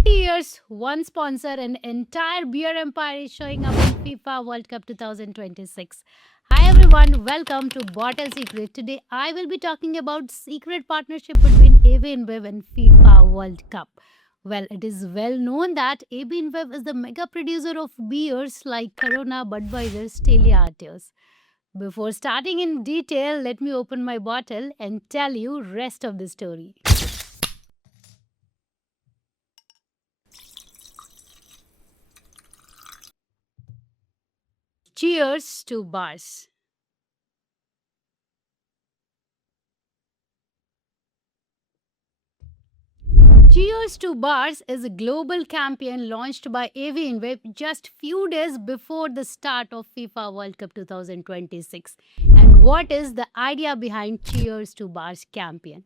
30 years, one sponsor, an entire beer empire is showing up in FIFA World Cup 2026. Hi everyone, welcome to Bottle Secret. Today I will be talking about secret partnership between AB InBev and FIFA World Cup. Well, it is well known that AB InBev is the mega producer of beers like Corona, Budweiser, Stella Artois. Before starting in detail, let me open my bottle and tell you rest of the story. Cheers to bars. Cheers to Bars is a global campaign launched by AV InBev just few days before the start of FIFA World Cup 2026. And what is the idea behind Cheers to Bars campaign?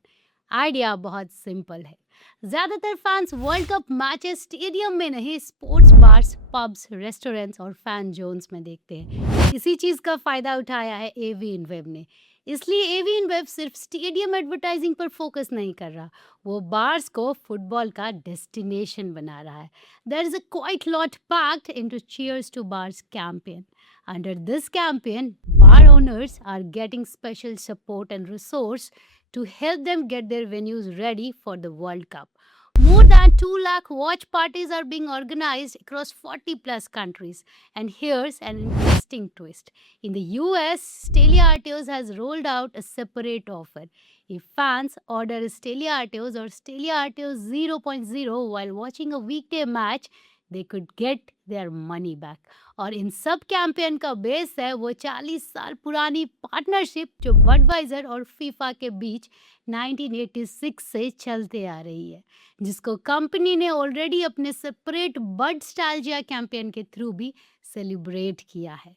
Idea बहुत simple है. ज्यादातर fans world cup matches stadium में नहीं, sports bars, pubs, restaurants और fan Jones में देखते हैं. इसी चीज का फायदा उठाया है एवी इनवेव ने. इसलिए एवी इनवेव सिर्फ स्टेडियम एडवर्टाइजिंग पर फोकस नहीं कर रहा, वो बार्स को फुटबॉल का डेस्टिनेशन बना रहा है. There is a quite lot packed into cheers to bars campaign. Under this campaign, bar owners are getting special support and resource to help them get their venues ready for the World Cup. More than 2 lakh watch parties are being organized across 40 plus countries. And here's an interesting twist. In the US, Stella Artois has rolled out a separate offer. If fans order Stella Artois or Stella Artois 0.0 while watching a weekday match, they could get their money back. और इन सब campaign का base है वो 40 साल पुरानी partnership जो Budweiser और FIFA के बीच 1986 से चलते आ रही है, जिसको कंपनी ने ऑलरेडी अपने सेपरेट बड स्टाइलजिया कैंपेन के थ्रू भी सेलिब्रेट किया है.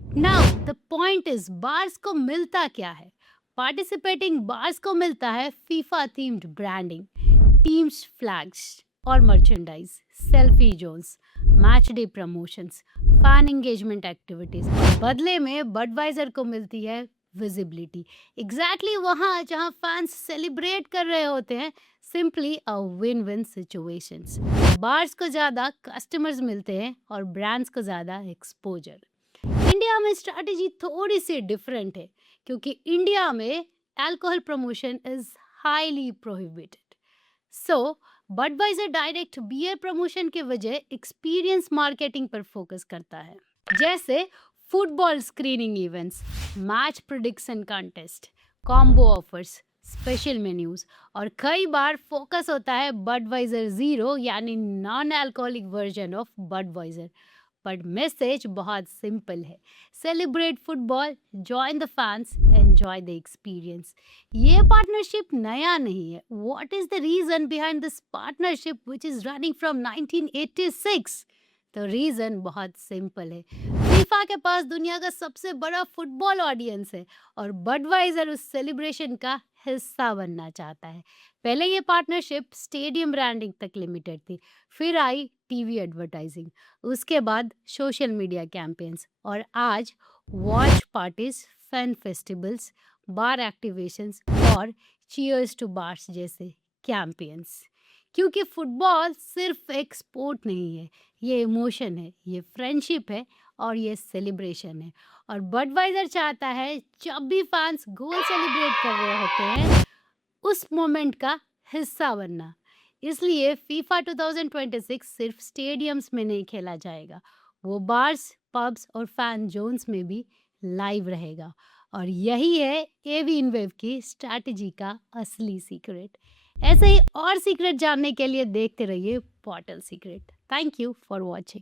Now the point is, bars को मिलता क्या है? पार्टिसिपेटिंग बार्स को मिलता है FIFA themed branding, teams flags और merchandise, selfie zones, match day promotions, fan engagement activities. और बदले में बडवाइजर को मिलती है विजिबिलिटी, एग्जैक्टली वहाँ जहाँ फैंस सेलिब्रेट कर रहे होते हैं. Simply a win win situations. Bars को ज़्यादा कस्टमर्स मिलते हैं और ब्रांड्स को ज़्यादा एक्सपोजर. इंडिया में स्ट्रैटेजी थोड़ी सी डिफरेंट है, क्योंकि इंडिया में alcohol promotion is highly prohibited. So Budweiser direct beer promotion के वजह एक्सपीरियंस मार्केटिंग पर फोकस करता है, जैसे football screening events, match prediction contest, combo offers, special menus. और कई बार फोकस होता है बडवाइजर जीरो यानी non alcoholic version of Budweiser. But message बहुत सिंपल है: celebrate football, join the fans, enjoy the experience. ये पार्टनरशिप नया नहीं है. What is the reason behind this partnership which is running from 1986? तो रीजन बहुत simple है. फीफा के पास दुनिया का सबसे बड़ा फुटबॉल ऑडियंस है और बडवाइजर उस सेलिब्रेशन का हिस्सा बनना चाहता है. पहले ये पार्टनरशिप स्टेडियम ब्रांडिंग तक लिमिटेड थी, फिर आई टीवी एडवर्टाइजिंग, उसके बाद सोशल मीडिया कैंपेन्स और आज वॉच पार्टीज, फैन फेस्टिवल्स, बार एक्टिवेशंस और चीयर्स टू बार्स जैसे कैंपेन्स. क्योंकि फुटबॉल सिर्फ एक स्पोर्ट नहीं है, ये इमोशन है, ये फ्रेंडशिप है और ये सेलिब्रेशन है. और बडवाइजर चाहता है जब भी फैंस गोल सेलिब्रेट कर रहे होते हैं उस मोमेंट का हिस्सा बनना. इसलिए फीफा 2026 सिर्फ स्टेडियम्स में नहीं खेला जाएगा, वो बार्स, पब्स और फैन जोन्स में भी लाइव रहेगा. और यही है एवी इनवेव की स्ट्रैटेजी का असली सीक्रेट. ऐसे ही और सीक्रेट जानने के लिए देखते रहिए bottle secret. Thank you for watching.